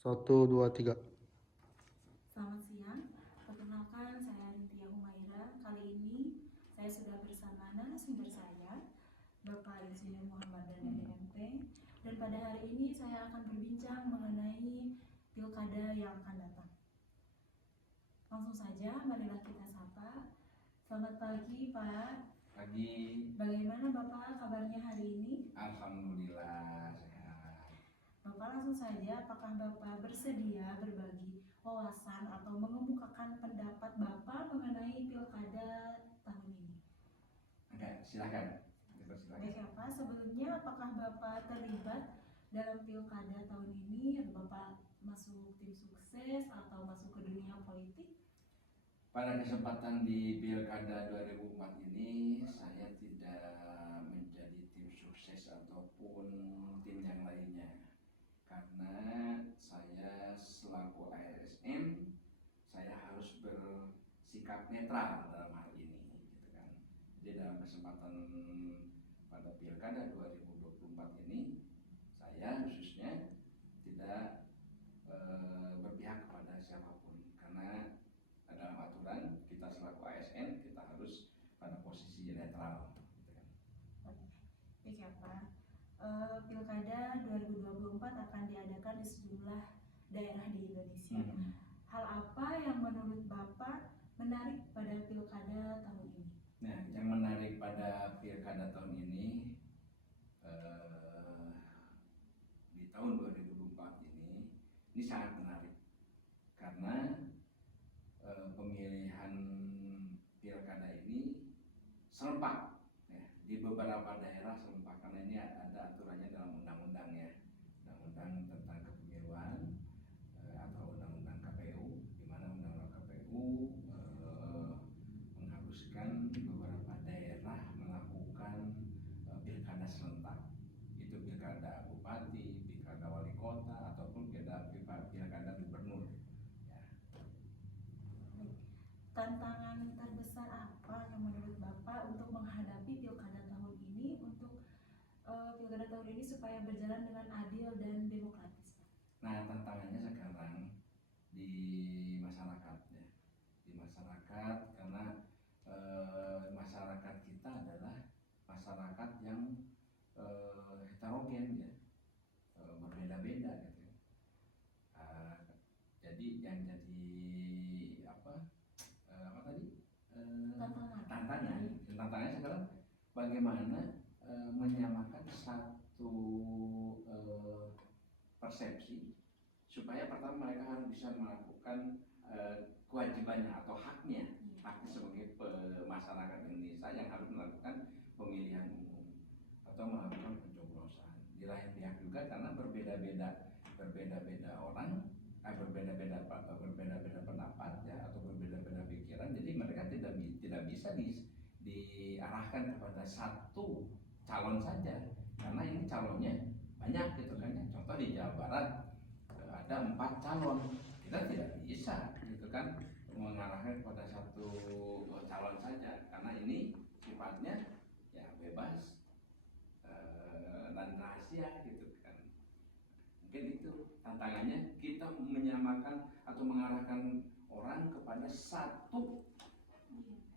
Satu, dua, tiga. Selamat siang, perkenalkan saya Rintia Humaira. Kali ini saya sudah bersama narasumber saya, Bapak Insinyur Muhammad Daniel MP. Dan pada hari ini saya akan berbincang mengenai pilkada yang akan datang. Langsung saja, marilah kita sapa. Selamat pagi, Pak. Pagi. Bagaimana Bapak kabarnya hari ini? Alhamdulillah sehat. Bapak langsung saja, apakah Bapak bersedia berbagi wawasan atau mengemukakan pendapat Bapak mengenai pilkada tahun ini? Oke, silakan. Baik ya Pak, sebelumnya apakah Bapak terlibat dalam pilkada tahun ini? Atau Bapak masuk tim sukses atau masuk ke dunia politik? Pada kesempatan di Pilkada 2004 ini, saya tidak menjadi tim sukses ataupun tim yang lainnya. Karena saya selaku ASN, saya harus bersikap netral dalam hal ini, gitu kan. Jadi dalam kesempatan pada Pilkada 2024 ini, saya khususnya tidak berpihak kepada siapapun, karena dalam aturan kita selaku ASN kita harus pada posisi netral, gitu kan. Baik ya Pak. Pilkada 2024 akan diadakan di sejumlah daerah di Indonesia. Hal apa yang menurut Bapak menarik pada pilkada tahun ini? Nah, yang menarik pada pilkada tahun ini di tahun 2024 ini sangat menarik karena pemilihan pilkada ini serentak ya, di beberapa daerah serentak karena ini ada aturannya dalam undang-undang ya, undang-undang tentang kepemiluan atau undang-undang KPU, di mana undang-undang KPU mengharuskan beberapa daerah melakukan pilkada serentak. Itu pilkada bupati, pilkada wali kota ataupun pilkada gubernur. Tantangan terbesar apa yang menurut Bapak untuk menghadapi pilkada tahun ini, untuk pilkada tahun ini supaya berjalan dengan adil dan demokratis? Nah, tantangannya sekarang di masyarakat ya, di masyarakat karena masyarakat kita adalah masyarakat yang heterogen ya, berbeda-beda gitu. Jadi yang jadi apa tadi tantangannya sekarang bagaimana menyamakan satu persepsi supaya pertama mereka harus bisa melakukan kewajibannya atau haknya sebagai masyarakat Indonesia yang harus melakukan pemilihan umum atau melakukan pencoblosan. Di lain pihak juga karena berbeda-beda orang, berbeda-beda pendapat ya, atau berbeda-beda pikiran, jadi mereka tidak bisa diarahkan kepada satu calon saja karena ini calonnya banyak gitu kan ya. Contoh di Jawa Barat ada 4 calon, kita tidak bisa gitu kan mengarahkan kepada satu calon saja karena ini sifatnya ya bebas dan rahasia gitu kan. Mungkin itu tantangannya, kita menyamakan atau mengarahkan orang kepada satu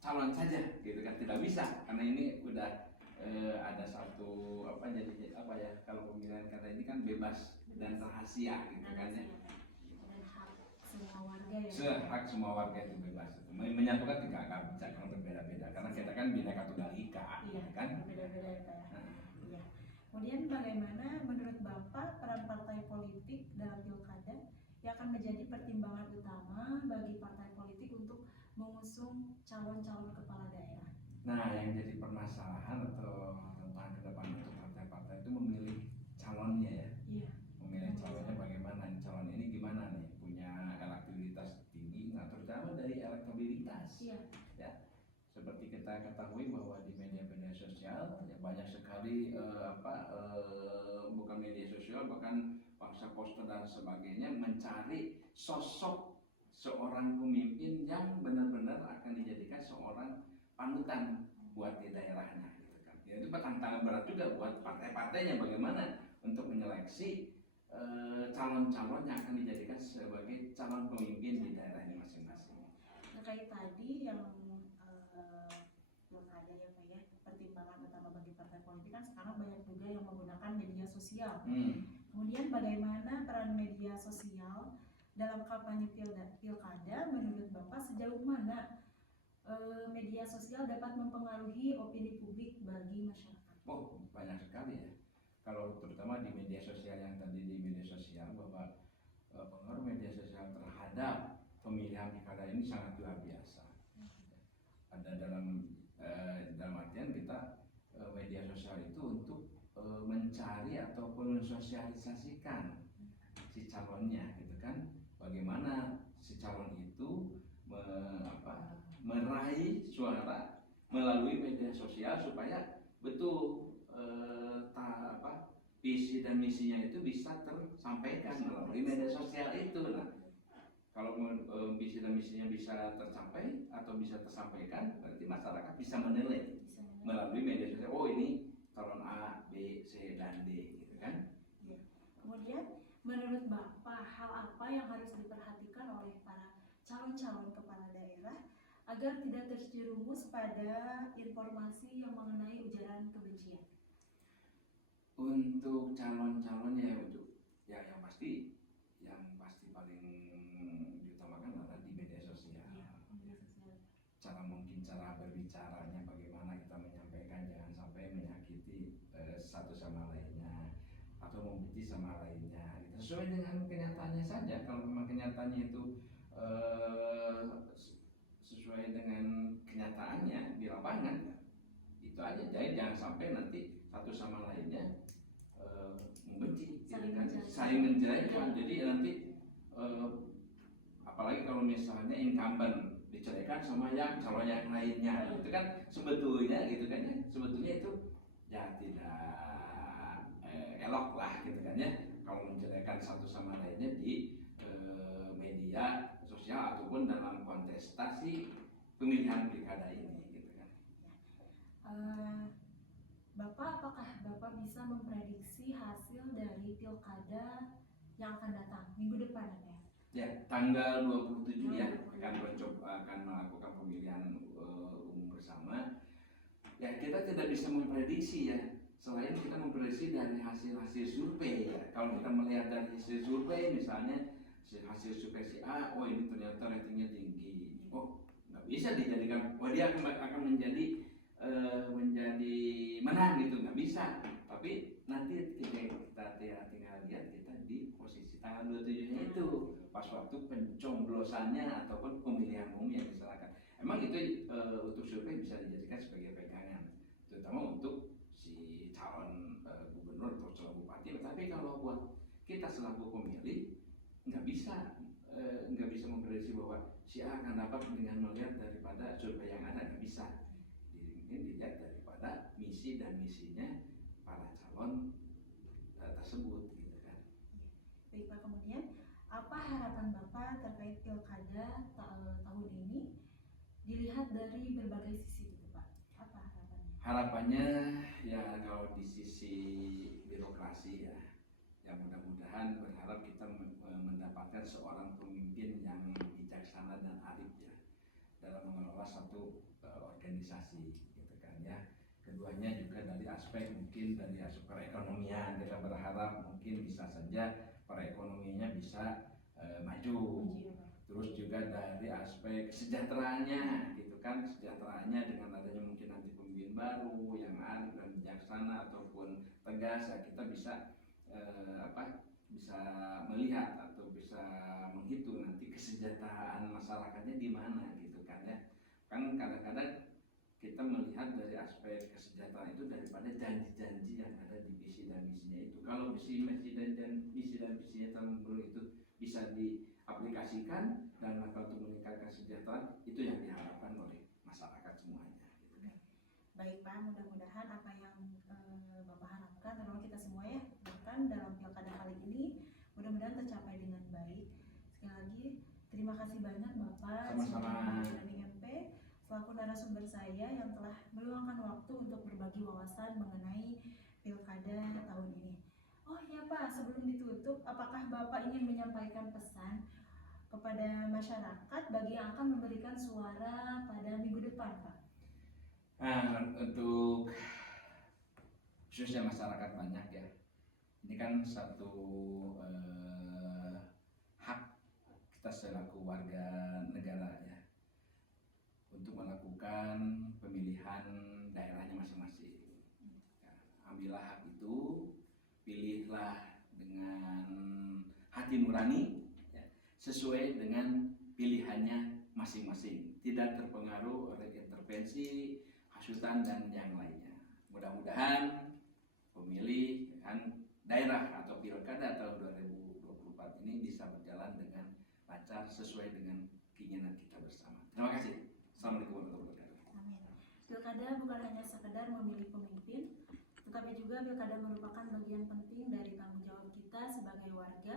calon saja gitu kan, tidak bisa karena ini udah ada satu jadi kalau pemilihan kata ini kan bebas dan rahasia gitu kan ya. Dan hak semua warga ya. Hak semua warga itu bebas. Menyatukan tidak akan bisa kalau berbeda-beda karena kita kan Bhinneka Tunggal Ika, iya, kan? Berbeda-beda ya Pak. Iya. Kemudian bagaimana menurut Bapak peran partai politik dalam pilkada yang akan menjadi pertimbangan utama bagi partai politik untuk mengusung calon-calon kepala daerah? Nah, yang jadi permasalahan atau tantangan ke depan untuk partai-partai itu memilih calonnya ya. Iya. Memilih calonnya bagaimana, calon ini gimana nih, punya elektabilitas tinggi, nah terutama dari elektabilitas. Iya. Ya, seperti kita ketahui bahwa di media-media sosial ya banyak sekali bukan media sosial, bahkan bangsa poster dan sebagainya mencari sosok seorang pemimpin yang benar-benar akan dijadikan seorang panutan buat di daerahnya gitu kan. Ya, itu tantangan berat juga buat partai-partainya bagaimana untuk menyeleksi calon-calon yang akan dijadikan sebagai calon pemimpin di daerahnya masing-masing. Terkait tadi yang pilkada ya Pak ya, pertimbangan utama bagi partai politik kan sekarang banyak juga yang menggunakan media sosial. Kemudian bagaimana peran media sosial dalam kampanye pilkada menurut Bapak, sejauh mana media sosial dapat mempengaruhi opini publik bagi masyarakat? Oh, banyak sekali ya. Kalau terutama di media sosial yang tadi di media sosial, bahwa pengaruh media sosial terhadap pemilihan pilkada ini sangat luar biasa. Ada dalam artian kita media sosial itu untuk mencari ataupun mensosialisasikan si calonnya, gitu kan? Bagaimana si calon itu meraih suara melalui media sosial supaya betul visi dan misinya itu bisa tersampaikan melalui media sosial itu. Nah, kalau visi dan misinya bisa tercapai atau bisa tersampaikan, berarti masyarakat bisa menilai melalui media sosial. Oh, ini calon A, B, C, dan D, gitu kan? Ya. Kemudian menurut Bapak, hal apa yang harus diperhatikan oleh para calon-calon kepala daerah agar tidak terjerumus pada informasi yang mengenai ujaran kebencian? Untuk calon-calonnya, yang pasti paling diutamakan adalah di media sosial. Cara berbicaranya, bagaimana kita menyampaikan, jangan sampai menyakiti satu sama lainnya atau membenci sama lainnya. Sesuai dengan kenyataannya saja. Kalau memang kenyataannya itu sesuai dengan kenyataannya di lapangan, itu aja. Jadi jangan sampai nanti satu sama lainnya membenci, saling menjelekkan. Jadi nanti apalagi kalau misalnya incumbent diceraikan sama yang calon yang lainnya, itu kan sebetulnya gitu kan ya, sebetulnya itu ya tidak elok lah gitu kan ya, kalau menceraikan satu sama lainnya di media sosial ataupun dalam kontestasi pemilihan pilkada ini gitu kan. Bapak, apakah Bapak bisa memprediksi hasil dari pilkada yang akan datang minggu depan ya? Ya, tanggal 27 ya akan melakukan pemilihan umum bersama. Ya, kita tidak bisa memprediksi ya, selain kita memprediksi dari hasil survei ya. Kalau kita melihat dari hasil survei, misalnya hasil survei si A, oh ini ternyata ratingnya tinggi, oh nggak bisa dijadikan, oh dia akan menjadi menang gitu, nggak bisa. Tapi nanti kita tinggal lihat kita di posisi tanggal 27-nya itu, pas waktu pencoblosannya ataupun pemilihan umum yang diserahkan. Emang itu untuk survei bisa dijadikan sebagai pegangan, terutama untuk si calon gubernur atau calon bupati. Tapi kalau buat kita selaku pemilih, nggak bisa memprediksi bahwa si A akan dapat dengan melihat daripada survei yang ada, nggak bisa. Mungkin dilihat daripada misi dan misinya para calon tersebut gitu kan. Baik Pak, kemudian apa harapan Bapak terkait pilkada tahun ini dilihat dari berbagai sisi gitu Pak? Apa harapannya? Harapannya ya kalau di sisi birokrasi ya mudah-mudahan berharap kita mendapatkan seorang pemimpin yang bijaksana dan arif ya dalam mengelola satu organisasi gitu kan ya. Keduanya juga dari aspek perekonomian, kita berharap mungkin bisa saja perekonomiannya bisa maju. Terus juga dari aspek kesejahteraannya gitu kan, kesejahteraannya dengan adanya mungkin nanti pemimpin baru yang arif dan bijaksana ataupun tegas ya, kita bisa bisa melihat atau bisa menghitung nanti kesejahteraan masyarakatnya di mana gitu kan ya. Kan kadang-kadang kita melihat dari aspek kesejahteraan itu daripada janji-janji yang ada di visi dan misinya itu. Kalau visi dan misinya terlalu itu bisa diaplikasikan dan untuk meningkatkan kesejahteraan, itu yang diharapkan oleh masyarakat semuanya. Baik Pak, mudah-mudahan apa yang Bapak harapkan terutama kita semua ya, bahkan dalam pilkada kali ini mudah-mudahan tercapai dengan baik. Sekali lagi terima kasih banyak Bapak Sama-sama. MP selaku narasumber saya yang telah meluangkan waktu untuk berbagi wawasan mengenai pilkada tahun ini. Oh ya Pak, sebelum ditutup, apakah Bapak ingin menyampaikan pesan kepada masyarakat bagi yang akan memberikan suara pada minggu depan, Pak? Nah, untuk khususnya masyarakat banyak ya, ini kan satu hak kita selaku warga negara ya, untuk melakukan pemilihan daerahnya masing-masing. Ya, ambillah hak itu, pilihlah dengan hati nurani ya, sesuai dengan pilihannya masing-masing, tidak terpengaruh oleh intervensi, hasutan dan yang lainnya. Mudah-mudahan pemilih kan daerah atau pilkada tahun 2024 ini bisa berjalan dengan lancar sesuai dengan keinginan kita bersama. Terima kasih. Assalamualaikum warahmatullahi wabarakatuh. Amin. Pilkada bukan hanya sekedar memilih pemimpin, tetapi juga pilkada merupakan bagian penting dari tanggung jawab kita sebagai warga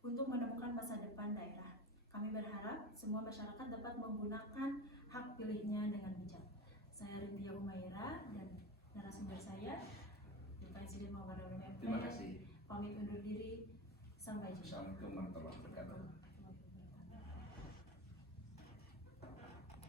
untuk menemukan masa depan daerah. Kami berharap semua masyarakat dapat menggunakan hak pilihnya dengan bijak. Saya Rintia Humaira dan narasumber saya, Bapak Insiden Muhammad Terima kasih. pamit undur diri. Sampai jumpa. Assalamualaikum warahmatullahi wabarakatuh.